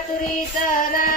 रात्री चला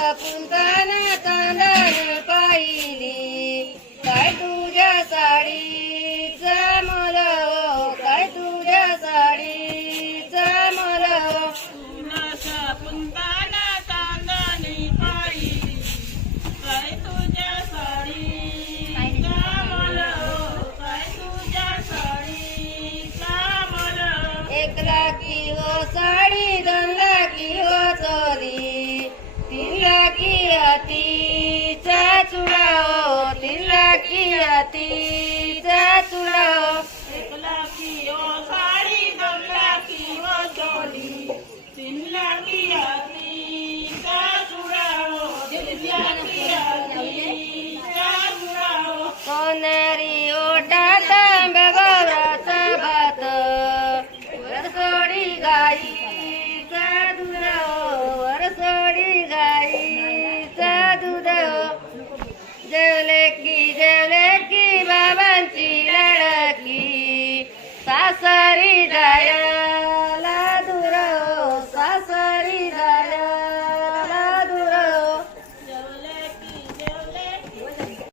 कुंकणा तांदण पाहिली. काय तुझ्या साडीचा मलव काय हो? काय तुझ्या साडीचा मलव हो? काय तुझ्या साडीचा मलव हो? હતી ચતુરાઓ તિલકી હતી. ચતુરા